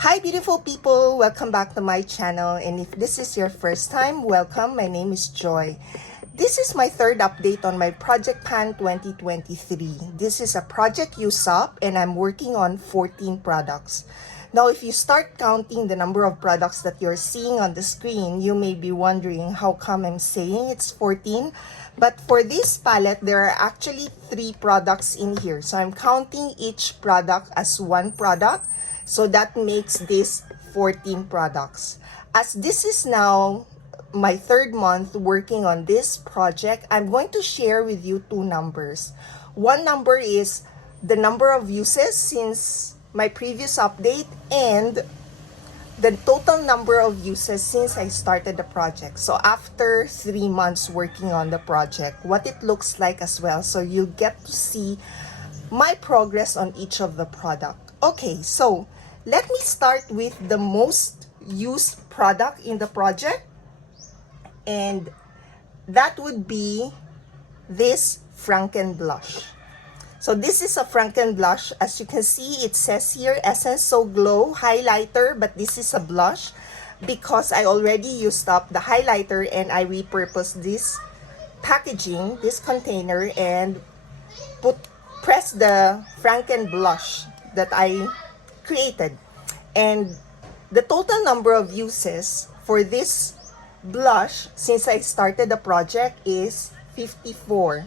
Hi beautiful people, welcome back to my channel, and if this is your first time, welcome. My name is Joy. This is my third update on my Project Pan 2023. This is a project USOP and I'm working on 14 products. Now if you start counting the number of products that you're seeing on the screen, you may be wondering how come I'm saying it's 14. But for this palette, there are actually 3 products in here. So I'm counting each product as one product. So that makes this 14 products. As this is now my third month working on this project, I'm going to share with you 2 numbers. One number is the number of uses since my previous update and the total number of uses since I started the project. So after 3 months working on the project, what it looks like as well. So you'll get to see my progress on each of the product. Okay, so let me start with the most used product in the project, and that would be this Franken blush. So this is a Franken blush. As you can see, it says here Essence So Glow highlighter, but this is a blush because I already used up the highlighter and I repurposed this packaging, this container, and press the Franken blush that I created. And the total number of uses for this blush since I started the project is 54.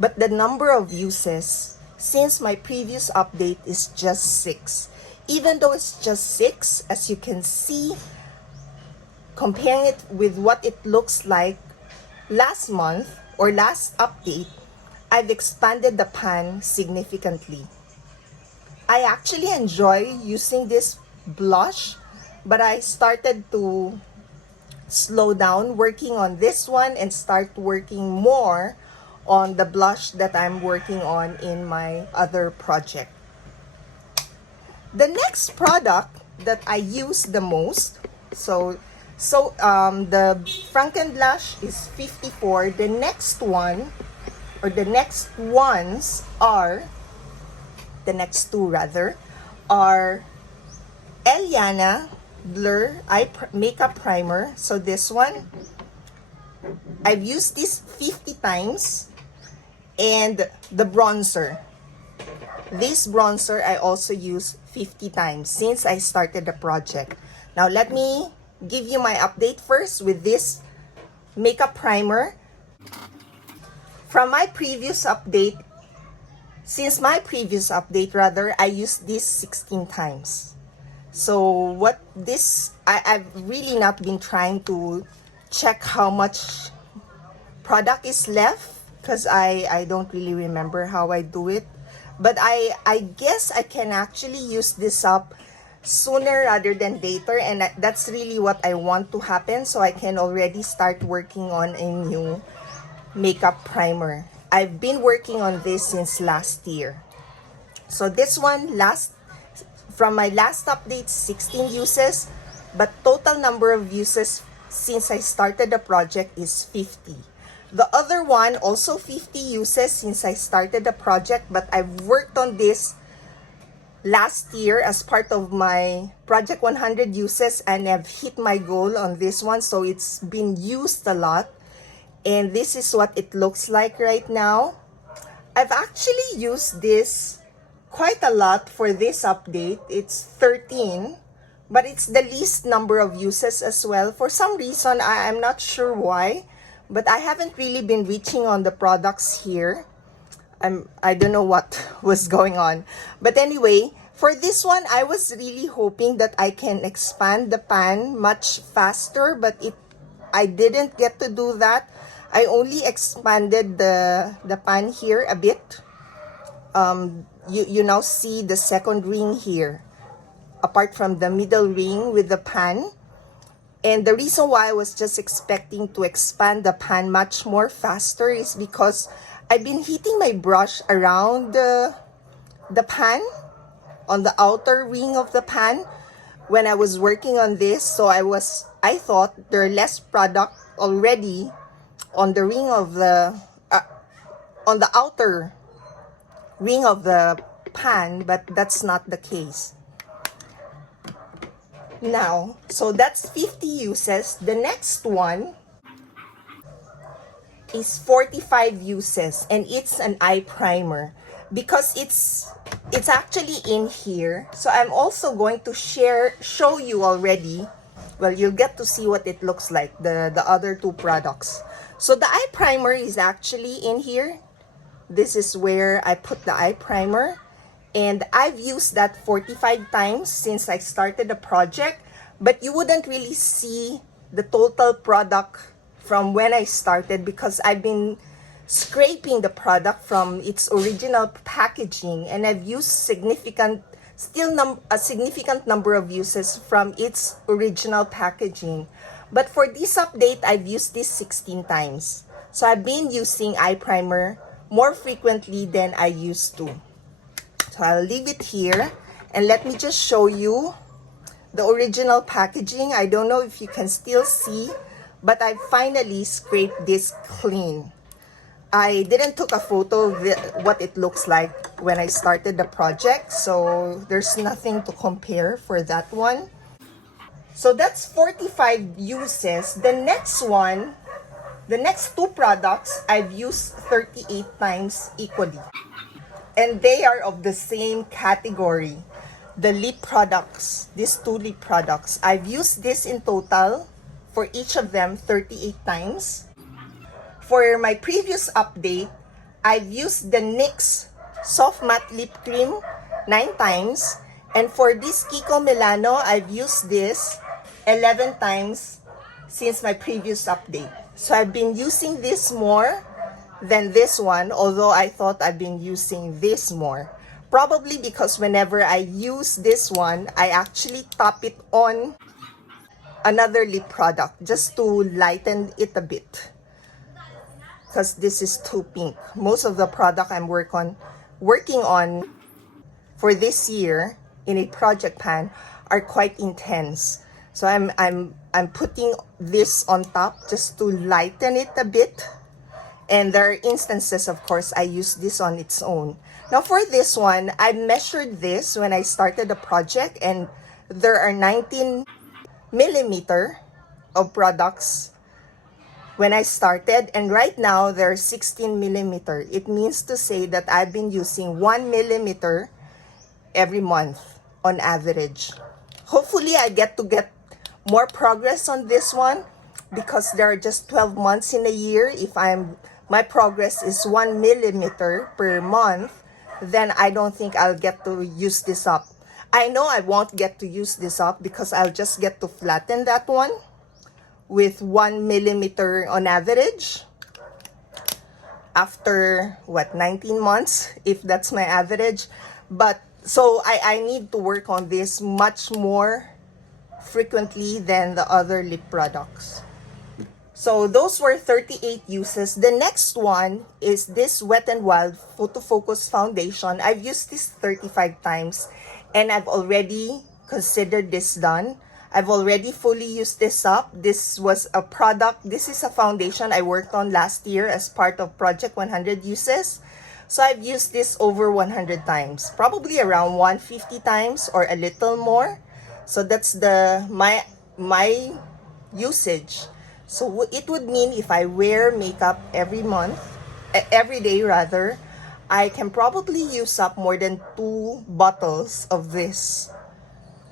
But the number of uses since my previous update is just 6. Even though it's just 6, as you can see, comparing it with what it looks like last month or last update, I've expanded the pan significantly. I actually enjoy using this blush, but I started to slow down working on this one and start working more on the blush that I'm working on in my other project. The next product that I use the most, the Franken blush is 54. The next one, or the next ones are, the next two rather, are Eliana Blur Makeup Primer. So this one, I've used this 50 times. And the bronzer. This bronzer I also use 50 times since I started the project. Now let me give you my update first with this makeup primer. From my previous update, I used this 16 times. So I've really not been trying to check how much product is left because I don't really remember how I do it. But I guess I can actually use this up sooner rather than later, and that's really what I want to happen, so I can already start working on a new makeup primer. I've been working on this since last year. So this one, from my last update, 16 uses, but total number of uses since I started the project is 50. The other one, also 50 uses since I started the project, but I've worked on this last year as part of my Project 100 uses, and I've hit my goal on this one, so it's been used a lot. And this is what it looks like right now. I've actually used this quite a lot for this update. It's 13, but it's the least number of uses as well. For some reason, I'm not sure why, but I haven't really been reaching on the products here. I don't know what was going on. But anyway, for this one, I was really hoping that I can expand the pan much faster, but I didn't get to do that. I only expanded the pan here a bit. You now see the second ring here, apart from the middle ring with the pan. And the reason why I was just expecting to expand the pan much more faster is because I've been hitting my brush around the pan, on the outer ring of the pan when I was working on this. So I thought there are less product already on the ring of on the outer ring of the pan, but that's not the case. Now, so that's 50 uses. The next one is 45 uses, and it's an eye primer because it's actually in here. So I'm also going to show you already. Well, you'll get to see what it looks like, the other two products. So the eye primer is actually in here. This is where I put the eye primer, and I've used that 45 times since I started the project, but you wouldn't really see the total product from when I started because I've been scraping the product from its original packaging, and I've used a significant number of uses from its original packaging. But for this update, I've used this 16 times. So I've been using eye primer more frequently than I used to. So I'll leave it here, and let me just show you the original packaging. I don't know if you can still see, but I finally scraped this clean. I didn't took a photo of what it looks like when I started the project, so there's nothing to compare for that one. So that's 45 uses. The next one, the next two products, I've used 38 times equally. And they are of the same category. The lip products, these two lip products. I've used this in total for each of them 38 times. For my previous update, I've used the NYX Soft Matte Lip Cream 9 times. And for this Kiko Milano, I've used this 11 times since my previous update. So I've been using this more than this one, although I thought I've been using this more. Probably because whenever I use this one, I actually top it on another lip product just to lighten it a bit. Because this is too pink. Most of the product I'm working on for this year in a project pan are quite intense. So I'm putting this on top just to lighten it a bit. And there are instances, of course, I use this on its own. Now for this one, I measured this when I started the project, and there are 19 millimeter of products when I started, and right now there are 16 millimeter. It means to say that I've been using 1 millimeter every month on average. Hopefully I get more progress on this one because there are just 12 months in a year. If my progress is 1 millimeter per month, then I don't think I'll get to use this up. I know I won't get to use this up because I'll just get to flatten that one with 1 millimeter on average after 19 months, if that's my average. But so I need to work on this much more frequently than the other lip products. So those were 38 uses. The next one is this Wet n Wild Photo Focus Foundation. I've used this 35 times, and I've already considered this done. I've already fully used this up. This was a product. This is a foundation I worked on last year as part of Project 100 Uses. So I've used this over 100 times, probably around 150 times or a little more. So that's my usage. So it would mean if I wear makeup every day rather, I can probably use up more than 2 bottles of this,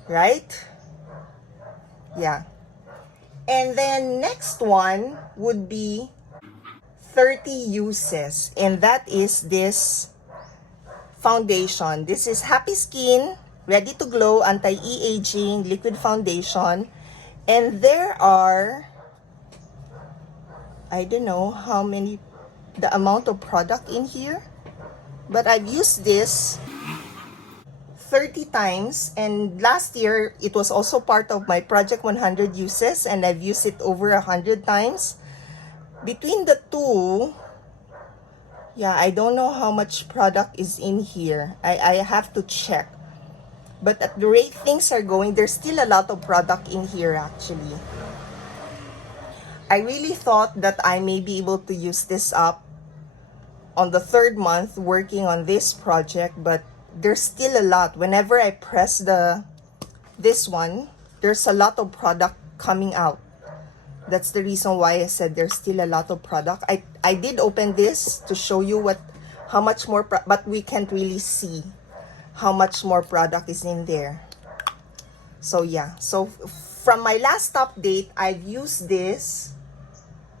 right? Yeah. And then next one would be 30 uses, and that is this foundation. This is Happy Skin Ready to Glow Anti-E-Aging Liquid Foundation, and there are, I don't know how many, the amount of product in here, but I've used this 30 times, and last year it was also part of my Project 100 Uses, and I've used it over 100 times. Between the two, yeah, I don't know how much product is in here. I have to check. But at the rate things are going, there's still a lot of product in here actually. I really thought that I may be able to use this up on the 3rd month working on this project, but there's still a lot. Whenever I press this one, there's a lot of product coming out. That's the reason why I said there's still a lot of product. I did open this to show you how much more, but we can't really see how much more product is in there. So yeah, so from my last update, I've used this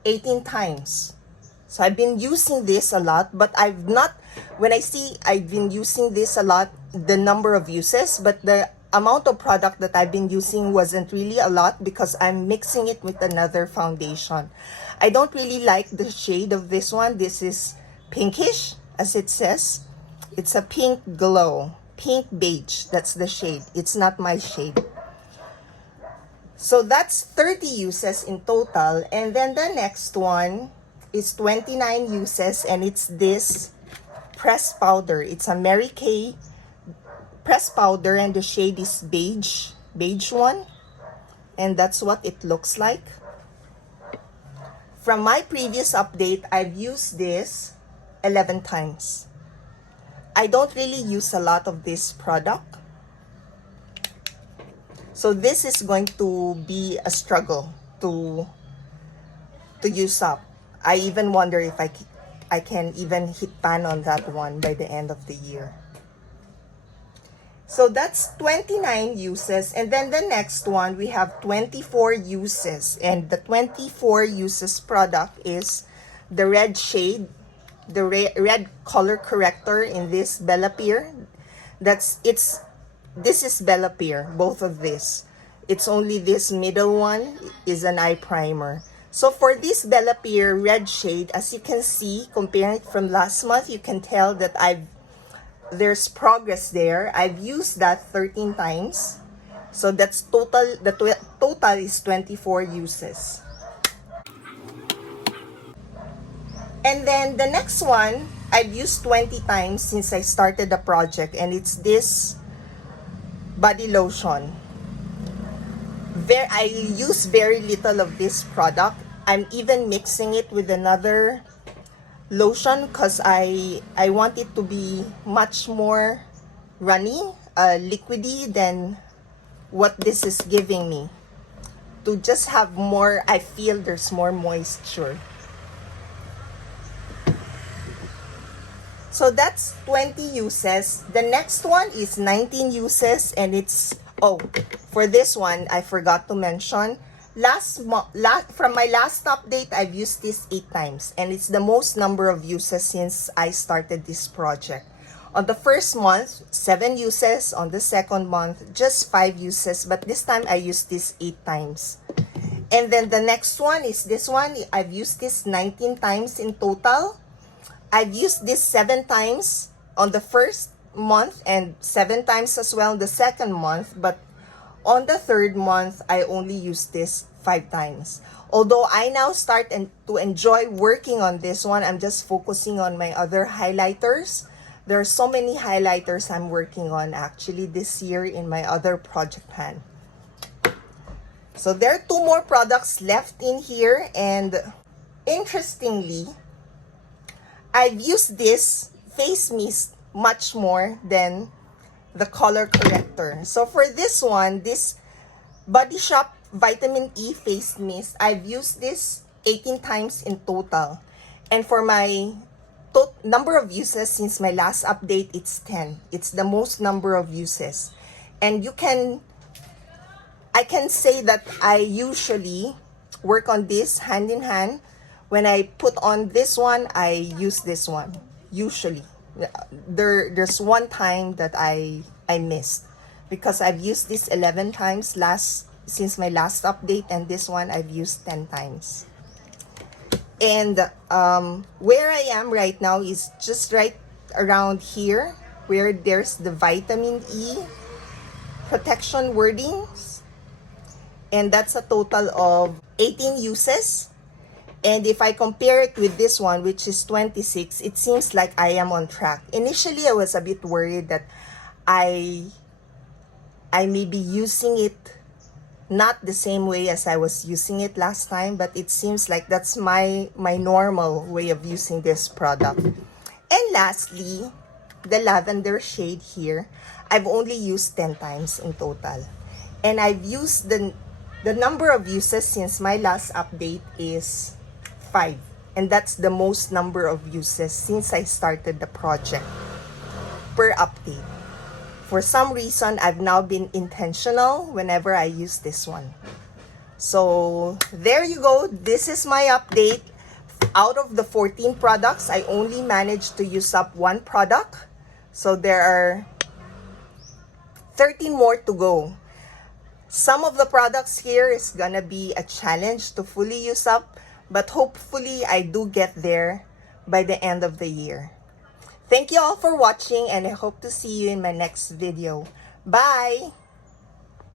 18 times. So I've been using this a lot, but I've not, when I see I've been using this a lot, the number of uses, but the amount of product that I've been using wasn't really a lot because I'm mixing it with another foundation. I don't really like the shade of this one. This is pinkish, as it says. It's a pink glow, pink beige. That's the shade. It's not my shade. So that's 30 uses in total. And then the next one is 29 uses, and it's this pressed powder. It's a Mary Kay pressed powder, and the shade is beige one. And that's what it looks like. From my previous update, I've used this 11 times. I don't really use a lot of this product. So this is going to be a struggle to use up. I even wonder if I can even hit pan on that one by the end of the year. So that's 29 uses. And then the next one, we have 24 uses. And the 24 uses product is the red shade, the red color corrector in this Bella Peer. This is Bella Peer, both of this. It's only this middle one is an eye primer. So for this Bella Peer red shade, as you can see, comparing it from last month, you can tell that there's progress there. I've used that 13 times. So that's total, total is 24 uses. And then the next one, I've used 20 times since I started the project, and it's this body lotion. I use very little of this product. I'm even mixing it with another lotion because I want it to be much more runny, liquidy than what this is giving me. To just have more, I feel there's more moisture. So that's 20 uses. The next one is 19 uses, and it's, oh, for this one, I forgot to mention, from my last update, I've used this 8 times, and it's the most number of uses since I started this project. On the first month, 7 uses. On the second month, just 5 uses, but this time I used this 8 times. And then the next one is this one. I've used this 19 times in total. I've used this 7 times on the first month and 7 times as well in the second month, but on the third month, I only used this 5 times. Although I now start to enjoy working on this one, I'm just focusing on my other highlighters. There are so many highlighters I'm working on actually this year in my other project pan. So there are 2 more products left in here, and interestingly, I've used this face mist much more than the color corrector. So for this one, this Body Shop Vitamin E Face Mist, I've used this 18 times in total. And for my number of uses since my last update, it's 10. It's the most number of uses. And I can say that I usually work on this hand in hand. When I put on this one, I use this one, usually. There's one time that I missed because I've used this 11 times since my last update, and this one I've used 10 times. And where I am right now is just right around here where there's the vitamin E protection wordings, and that's a total of 18 uses. And if I compare it with this one, which is 26, it seems like I am on track. Initially, I was a bit worried that I may be using it not the same way as I was using it last time, but it seems like that's my normal way of using this product. And lastly, the lavender shade here, I've only used 10 times in total. And I've used the number of uses since my last update is 5. And that's the most number of uses since I started the project per update. For some reason, I've now been intentional whenever I use this one. So there you go. This is my update. Out of the 14 products, I only managed to use up one product. So there are 13 more to go. Some of the products here is gonna be a challenge to fully use up, but hopefully I do get there by the end of the year. Thank you all for watching, and I hope to see you in my next video. Bye!